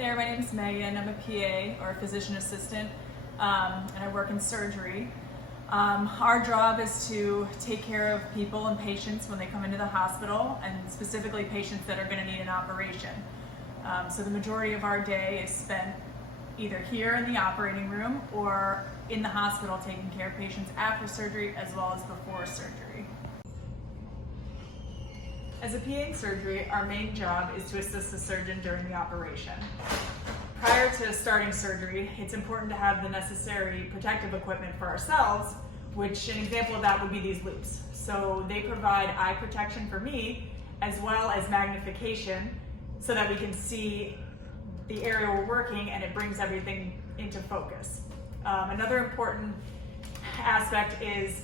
there, my name is Megan. I'm a PA or a physician assistant, and I work in surgery. Our job is to take care of people and patients when they come into the hospital, and specifically patients that are going to need an operation. So the majority of our day is spent either here in the operating room or in the hospital taking care of patients after surgery as well as before surgery. As a PA in surgery, our main job is to assist the surgeon during the operation. Prior to starting surgery, it's important to have the necessary protective equipment for ourselves, which an example of that would be these loupes. So they provide eye protection for me as well as magnification so that we can see the area we're working and it brings everything into focus. Another important aspect is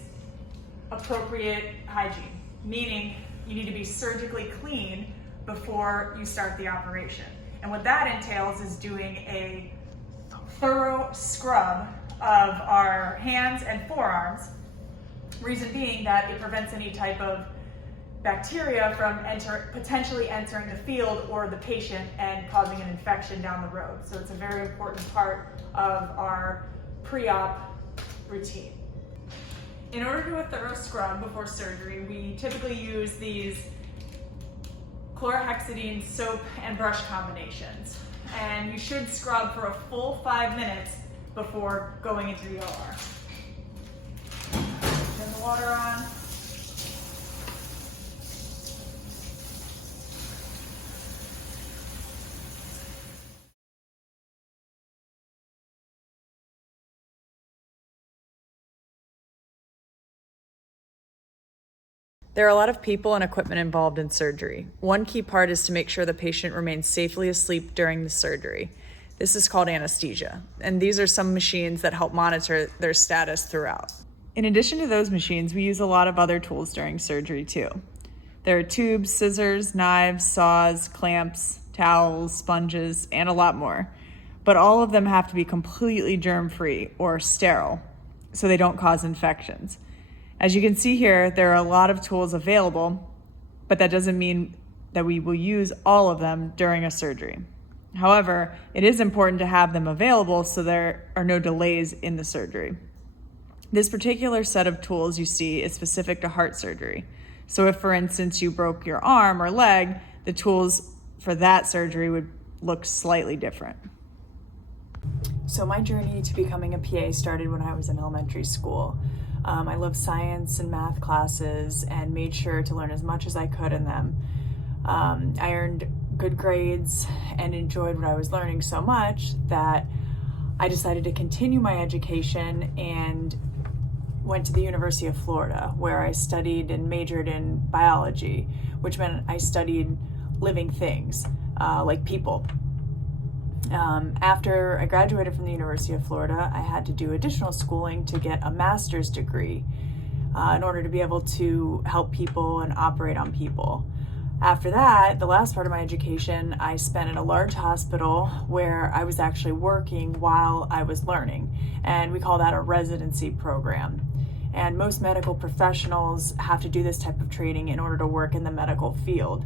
appropriate hygiene, meaning you need to be surgically clean before you start the operation. And what that entails is doing a thorough scrub of our hands and forearms, reason being that it prevents any type of bacteria from potentially entering the field or the patient and causing an infection down the road. So it's a very important part of our pre-op routine. In order to do a thorough scrub before surgery, we typically use these chlorhexidine soap and brush combinations. And you should scrub for a full 5 minutes before going into the OR. Turn the water on. There are a lot of people and equipment involved in surgery. One key part is to make sure the patient remains safely asleep during the surgery. This is called anesthesia, and these are some machines that help monitor their status throughout. In addition to those machines, we use a lot of other tools during surgery too. There are tubes, scissors, knives, saws, clamps, towels, sponges, and a lot more. But all of them have to be completely germ-free or sterile so they don't cause infections. As you can see here, there are a lot of tools available, but that doesn't mean that we will use all of them during a surgery. However, it is important to have them available so there are no delays in the surgery. This particular set of tools you see is specific to heart surgery. So if, for instance, you broke your arm or leg, the tools for that surgery would look slightly different. So my journey to becoming a PA started when I was in elementary school. I loved science and math classes and made sure to learn as much as I could in them. I earned good grades and enjoyed what I was learning so much that I decided to continue my education and went to the University of Florida, where I studied and majored in biology, which meant I studied living things, like people. After I graduated from the University of Florida, I had to do additional schooling to get a master's degree in order to be able to help people and operate on people. After that, the last part of my education, I spent in a large hospital where I was actually working while I was learning, and we call that a residency program. And most medical professionals have to do this type of training in order to work in the medical field.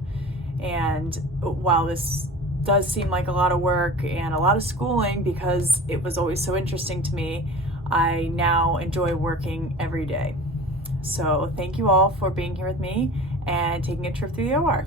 And while this does seem like a lot of work and a lot of schooling because it was always so interesting to me, I now enjoy working every day. So thank you all for being here with me and taking a trip through the OR.